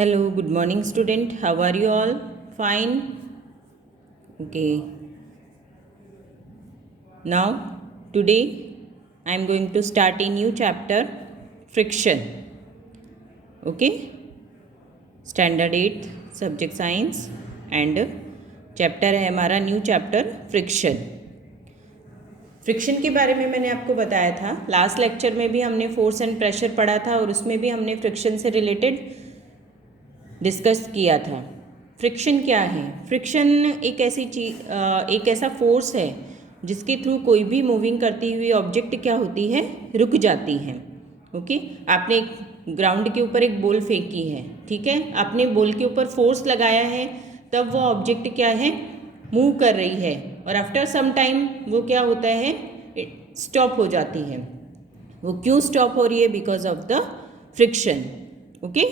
Hello, good morning, student. How are you all? Fine. Okay. Now, today I am going to start a new chapter, friction. Okay. Standard 8, subject science, and chapter है हमारा new chapter friction. Friction के बारे में मैंने आपको बताया था last lecture में भी हमने फोर्स एंड प्रेशर पढ़ा था और उसमें भी हमने फ्रिक्शन से रिलेटेड डिस्कस किया था। फ्रिक्शन क्या है? फ्रिक्शन एक ऐसी चीज एक ऐसा फोर्स है जिसके थ्रू कोई भी मूविंग करती हुई ऑब्जेक्ट क्या होती है, रुक जाती है। ओके, आपने एक ग्राउंड के ऊपर एक बॉल फेंकी है, ठीक है, आपने बॉल के ऊपर फोर्स लगाया है, तब वो ऑब्जेक्ट क्या है, मूव कर रही है और आफ्टर सम टाइम वो क्या होता है, स्टॉप हो जाती है। वो क्यों स्टॉप हो रही है? Because of the friction. Okay,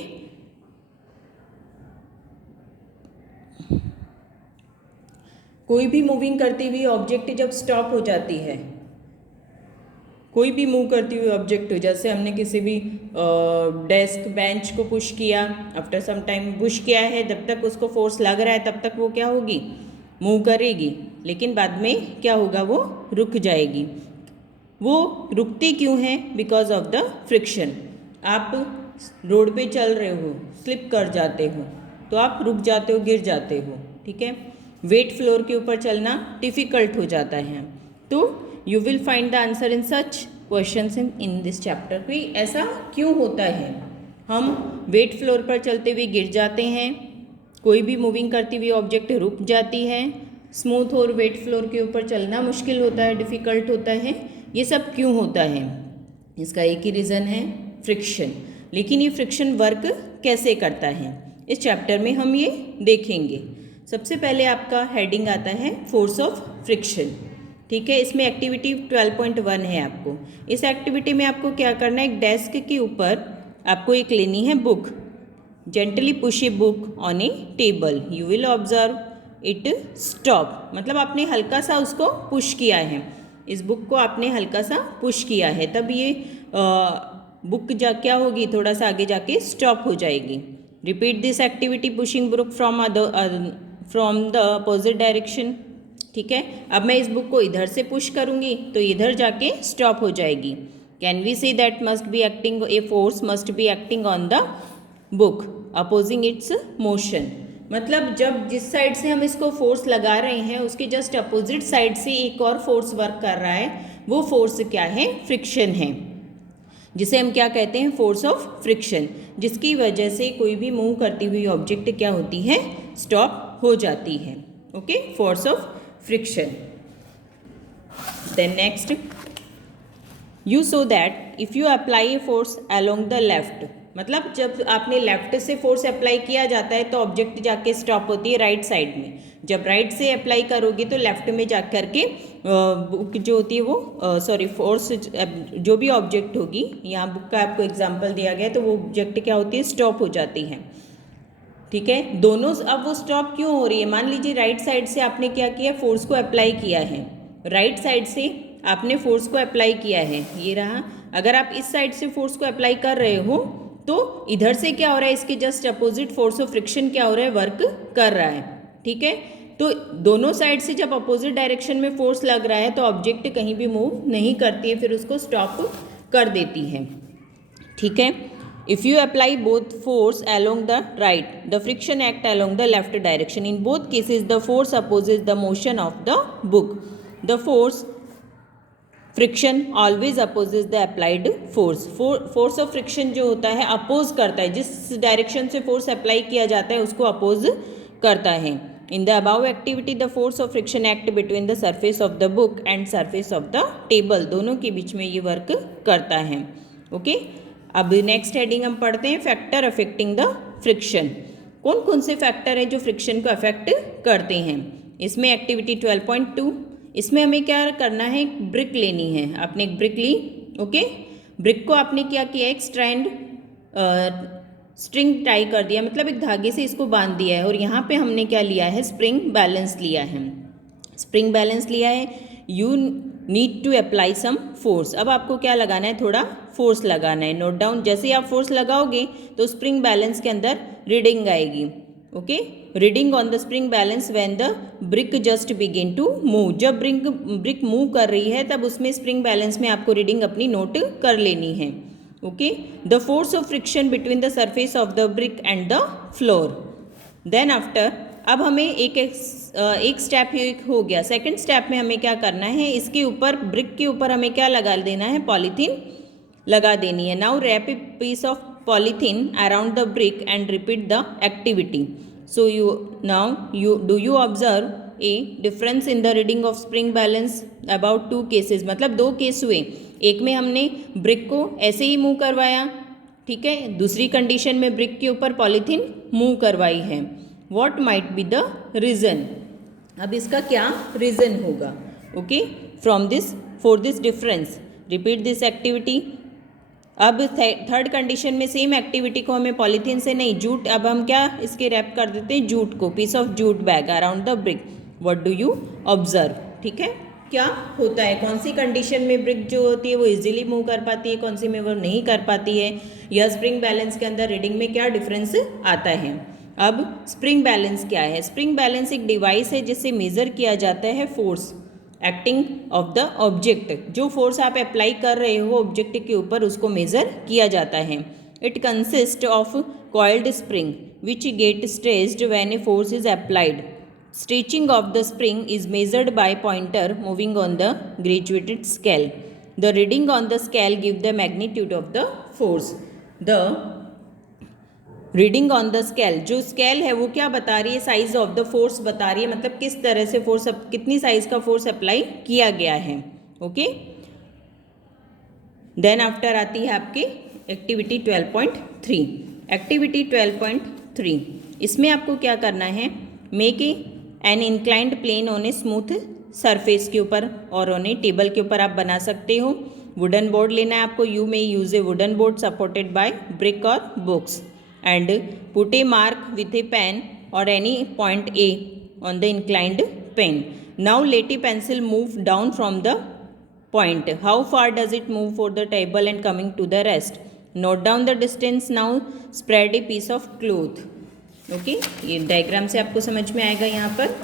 कोई भी मूविंग करती हुई ऑब्जेक्ट जब स्टॉप हो जाती है, कोई भी मूव करती हुई ऑब्जेक्ट, जैसे हमने किसी भी डेस्क बेंच को पुश किया, आफ्टर सम टाइम पुश किया है, जब तक उसको फोर्स लग रहा है तब तक वो क्या होगी, मूव करेगी, लेकिन बाद में क्या होगा, वो रुक जाएगी। वो रुकती क्यों है? Because of the friction. आप रोड पे चल रहे हो, स्लिप कर जाते हो तो आप रुक जाते हो, गिर जाते हो, ठीक है। वेट फ्लोर के ऊपर चलना डिफ़िकल्ट हो जाता है। तो you will find the answer in such questions in this chapter. कोई ऐसा क्यों होता है, हम वेट फ्लोर पर चलते हुए गिर जाते हैं, कोई भी मूविंग करती हुई ऑब्जेक्ट रुक जाती है, स्मूथ और वेट फ्लोर के ऊपर चलना मुश्किल होता है, डिफ़िकल्ट होता है, ये सब क्यों होता है? इसका एक ही रीज़न है, फ्रिक्शन। लेकिन ये फ्रिक्शन वर्क कैसे करता है, इस चैप्टर में हम ये देखेंगे। सबसे पहले आपका हेडिंग आता है फोर्स ऑफ फ्रिक्शन, ठीक है। इसमें एक्टिविटी 12.1 है। आपको इस एक्टिविटी में आपको क्या करना है, एक डेस्क के ऊपर आपको एक लेनी है book. Gently push a book on A table, you will observe it stop. मतलब आपने हल्का सा उसको पुश किया है, इस बुक को आपने हल्का सा पुश किया है, तब ये बुक क्या होगी, थोड़ा सा आगे जाके स्टॉप हो जाएगी। Repeat this activity pushing book from the opposite direction, ठीक है। अब मैं इस बुक को इधर से पुश करूँगी तो इधर जाके स्टॉप हो जाएगी। Can we say that must be acting, a force must be acting on the book opposing its motion. मतलब जब जिस साइड से हम इसको फोर्स लगा रहे हैं उसके जस्ट अपोजिट साइड से एक और फोर्स वर्क कर रहा है, वो फोर्स क्या है, फ्रिक्शन है, जिसे हम क्या कहते हैं, फोर्स ऑफ फ्रिक्शन, जिसकी वजह से कोई भी मूव करती हुई ऑब्जेक्ट क्या होती है, स्टॉप हो जाती है। Okay, force of friction. Then next, you saw that if you apply a force along the left, मतलब जब आपने लेफ्ट से फोर्स अप्लाई किया जाता है तो ऑब्जेक्ट जाके स्टॉप होती है राइट साइड में। जब राइट से अप्लाई करोगे तो लेफ्ट में जा करके बुक जो होती है वो फोर्स जो भी ऑब्जेक्ट होगी, यहाँ बुक का आपको एग्जांपल दिया गया है, तो वो ऑब्जेक्ट क्या होती है, स्टॉप हो जाती है, ठीक है। दोनों, अब वो स्टॉप क्यों हो रही है, मान लीजिए राइट साइड से आपने क्या किया, फोर्स को अप्लाई किया है, राइट साइड से आपने फोर्स को अप्लाई किया है, ये रहा। अगर आप इस साइड से फोर्स को अप्लाई कर रहे हो तो इधर से क्या हो रहा है, इसके just opposite force of friction क्या हो रहा है, वर्क कर रहा है, ठीक है। तो दोनों साइड से जब अपोजिट डायरेक्शन में फोर्स लग रहा है तो ऑब्जेक्ट कहीं भी मूव नहीं करती है, फिर उसको स्टॉप कर देती है, ठीक है। If you apply both force along the right, the friction act along the left direction. In both cases, the force opposes the motion of the book. The force friction always opposes the applied force. Force of friction जो होता है oppose करता है, जिस direction से force apply किया जाता है उसको अपोज करता है। In the above activity the force of friction act between the surface of the book and surface of the table, दोनों के बीच में ये वर्क करता है। ओके, अब नेक्स्ट हेडिंग हम पढ़ते हैं, फैक्टर अफेक्टिंग द फ्रिक्शन। कौन कौन से फैक्टर हैं जो फ्रिक्शन को अफेक्ट करते हैं? इसमें एक्टिविटी 12.2, इसमें हमें क्या करना है, एक ब्रिक लेनी है। आपने एक ब्रिक ली, ओके, ब्रिक को आपने क्या किया, एक स्ट्रिंग टाई कर दिया, मतलब एक धागे से इसको बांध दिया है, और यहाँ पे हमने क्या लिया है, स्प्रिंग बैलेंस लिया है। स्प्रिंग बैलेंस लिया है, you need to apply some force. अब आपको क्या लगाना है, थोड़ा फोर्स लगाना है। नोट डाउन, जैसे ही आप फोर्स लगाओगे तो स्प्रिंग बैलेंस के अंदर रीडिंग आएगी। Okay, reading on the spring balance when the brick just begin to move. जब ब्रिक मूव कर रही है तब उसमें स्प्रिंग बैलेंस में आपको रीडिंग अपनी नोट कर लेनी है। Okay, the force of friction between the surface of the brick and the floor. Then after, अब हमें एक स्टेप हो गया। सेकंड स्टेप में हमें क्या करना है, इसके ऊपर ब्रिक के ऊपर हमें क्या लगा देना है, पॉलीथीन लगा देनी है। Now wrap a piece of polythene around the brick and repeat the activity. So you observe a difference in the reading of spring balance about 2 cases. मतलब 2 केस हुए, एक में हमने ब्रिक को ऐसे ही मूव करवाया, ठीक है, दूसरी कंडीशन में ब्रिक के ऊपर पॉलीथीन मूव करवाई है। What might be the reason, अब इसका क्या रीज़न होगा। Okay, for this difference repeat this activity. अब थर्ड कंडीशन में सेम एक्टिविटी को हमें पॉलीथीन से नहीं, जूट, अब हम क्या इसके रैप कर देते हैं जूट को, piece of jute bag around the brick. What do you observe, ठीक है, क्या होता है, कौन सी कंडीशन में ब्रिक जो होती है वो इजीली मूव कर पाती है, कौन सी में वो नहीं कर पाती है, या स्प्रिंग बैलेंस के अंदर रीडिंग में क्या डिफरेंस आता है। अब स्प्रिंग बैलेंस क्या है, स्प्रिंग बैलेंस एक डिवाइस है जिससे मेज़र किया जाता है force acting of the object. जो फोर्स आप अप्लाई कर रहे हो ऑब्जेक्ट के ऊपर उसको मेज़र किया जाता है। It consist of coiled spring which get stretched when a force is applied. Stretching of the spring is measured by pointer moving on the graduated scale. The reading on the scale give the magnitude of the force. The reading on the scale, जो scale है वो क्या बता रही है, size of the force बता रही है, मतलब किस तरह से फोर्स, कितनी साइज का फोर्स अप्लाई किया गया है। ओके, देन आफ्टर आती है आपकी एक्टिविटी 12.3। एक्टिविटी 12.3, इसमें आपको क्या करना है, make an inclined plane on a smooth surface के ऊपर और ऑन ए टेबल के ऊपर आप बना सकते हो। वुडन बोर्ड लेना है आपको, you may use A wooden board supported by brick और books and put a mark with a pen or any point A on the inclined plane. Now let a pencil move down from the point. How far does it move for the table and coming to the rest? Note down the distance. Now spread a piece of cloth. Okay, ये diagram से आपको समझ में आएगा। यहाँ पर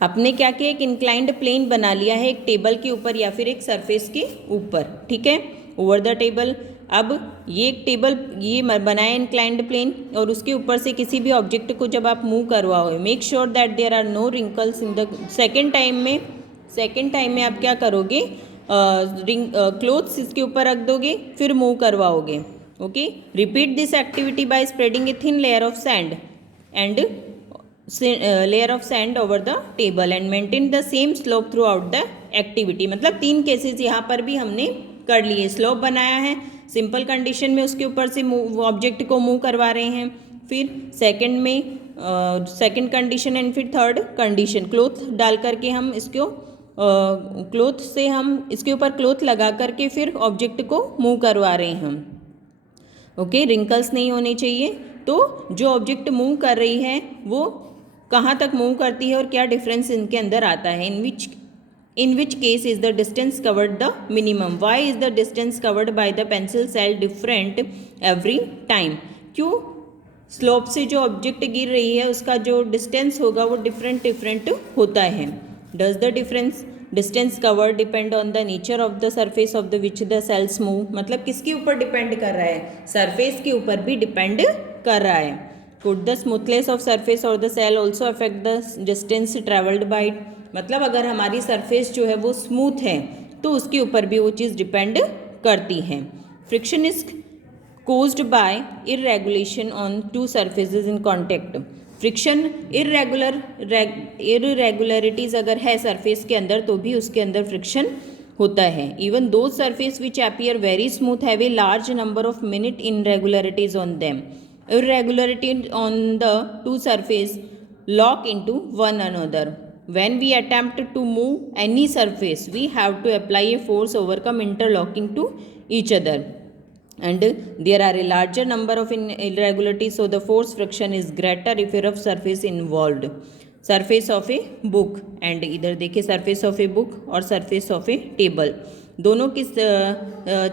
आपने क्या किया, एक इंक्लाइंड प्लेन बना लिया है एक टेबल के ऊपर या फिर एक सरफेस के ऊपर, ठीक है, ओवर द टेबल। अब ये एक टेबल ये बनाया इंक्लाइंड प्लेन और उसके ऊपर से किसी भी ऑब्जेक्ट को जब आप मूव करवाओ, make sure that there are no wrinkles in the second time में आप क्या करोगे, क्लोथ्स इसके ऊपर रख दोगे फिर मूव करवाओगे। Okay, repeat this activity by spreading a thin layer of sand over the table and maintain the same slope through out the activity. मतलब 3 केसेस यहाँ पर भी हमने कर लिए। स्लोप बनाया है, सिंपल कंडीशन में उसके ऊपर से ऑब्जेक्ट को मूव करवा रहे हैं, फिर सेकंड में सेकंड कंडीशन एंड फिर थर्ड कंडीशन क्लोथ डाल करके हम इसको क्लोथ से हम इसके ऊपर क्लोथ लगा करके फिर ऑब्जेक्ट को मूव करवा रहे हैं हम। ओके, रिंकल्स नहीं होने चाहिए। तो जो ऑब्जेक्ट मूव कर रही है वो कहाँ तक मूव करती है और क्या डिफरेंस इनके अंदर आता है, in which case is the distance covered the minimum? Why is the distance covered by the pencil cell different every time? क्यों स्लोप से जो ऑब्जेक्ट गिर रही है उसका जो डिस्टेंस होगा वो डिफरेंट होता है। Does the distance covered depend on the nature of the surface of the which the cells move? मतलब किसके ऊपर डिपेंड कर रहा है, सरफेस के ऊपर भी डिपेंड कर रहा है। Could the smoothness of surface or the cell also affect the distance travelled by it? मतलब अगर हमारी सरफेस जो है वो स्मूथ है तो उसके ऊपर भी वो चीज़ डिपेंड करती है। Friction is caused by irregulation on 2 surfaces in contact. Friction irregularities अगर है सरफेस के अंदर तो भी उसके अंदर फ्रिक्शन होता है। Even though surface which appear very smooth have a large number of minute irregularities on them. Irregularity on the 2 surface lock into one another. When we attempt to move any surface, we have to apply a force overcome interlocking to each other. And there are a larger number of irregularities, so the force friction is greater if a rough surface involved. Surface of a book, and इधर देखिए surface of a book और surface of A table, दोनों किस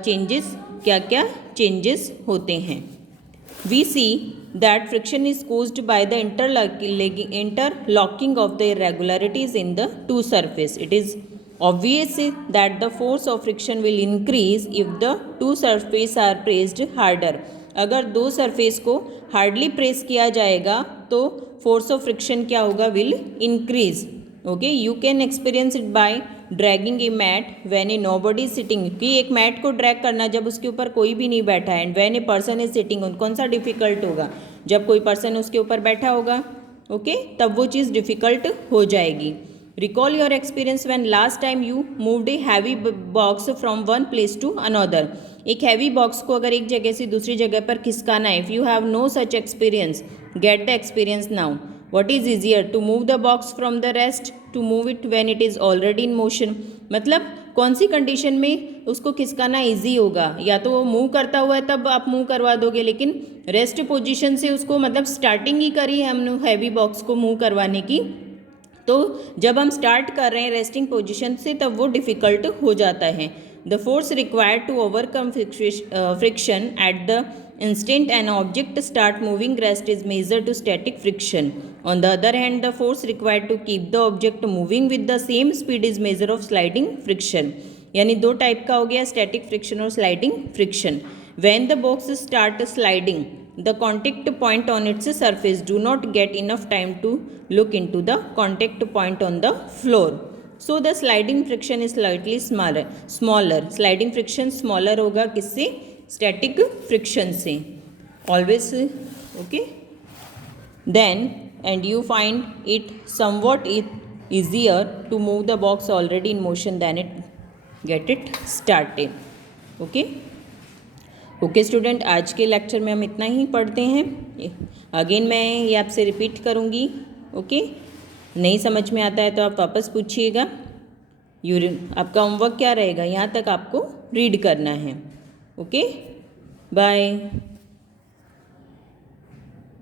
changes, क्या क्या changes होते हैं. We see that friction is caused by the interlocking of the irregularities in the two surfaces. It is obvious that the force of friction will increase if the two surfaces are pressed harder. अगर दो surface को hardly press किया जाएगा तो force of friction क्या होगा, will increase. Okay, you can experience it by dragging a mat when a nobody sitting, कि एक मैट को ड्रैग करना जब उसके ऊपर कोई भी नहीं बैठा है, and when a person is sitting, कौन सा डिफिकल्ट होगा, जब कोई पर्सन उसके ऊपर बैठा होगा. ओके, तब वो चीज़ डिफिकल्ट हो जाएगी. Recall your experience when last time you moved a heavy box from one place to another. एक हैवी बॉक्स को अगर एक जगह से दूसरी जगह पर खिसकाना है, if you have no such experience, get the experience now. What is easier, to move the box from the rest, to move it when it is already in motion. मतलब कौन सी कंडीशन में उसको खिसकाना ईजी होगा, या तो वो move करता हुआ है तब आप मूव करवा दोगे, लेकिन रेस्ट पोजीशन से उसको, मतलब स्टार्टिंग ही करी है हमने हैवी बॉक्स को मूव करवाने की, तो जब हम स्टार्ट कर रहे हैं रेस्टिंग पोजीशन से तब वो डिफ़िकल्ट हो जाता है. The force required to overcome friction at the instant an object start moving rest is measured to static friction. On the other hand, the force required to keep the object moving with the same speed is measure of sliding friction. यानी दो type का हो गया, static friction और sliding friction. When the box start sliding, the contact point on its surface do not get enough time to look into the contact point on the floor. So the sliding friction is slightly smaller. Sliding friction smaller होगा किससे, static friction से. Always okay. Then and you find it somewhat easier to move the box already in motion than it get it started. Okay okay student, आज के lecture में हम इतना ही पढ़ते हैं. अगेन मैं ये आपसे रिपीट करूँगी. ओके, नहीं समझ में आता है तो आप वापस पूछिएगा. आपका होमवर्क क्या रहेगा, यहाँ तक आपको रीड करना है. Okay, bye.